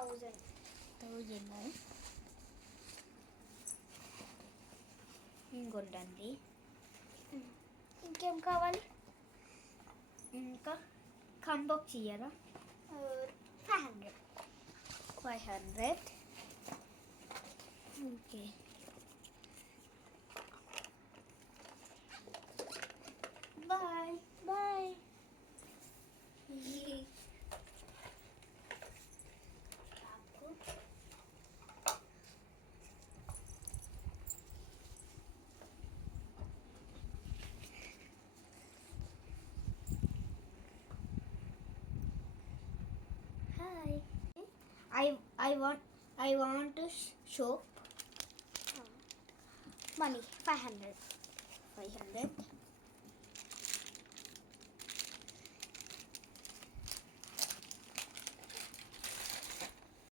1000 ఇంకొండండి. ఇంకేం కావాలి? ఇంకా కంబాక్స్ ఇయ్యరా? 500. 500. Okay. Bye. Bye. Hi. I want to shop. Money 500. 500.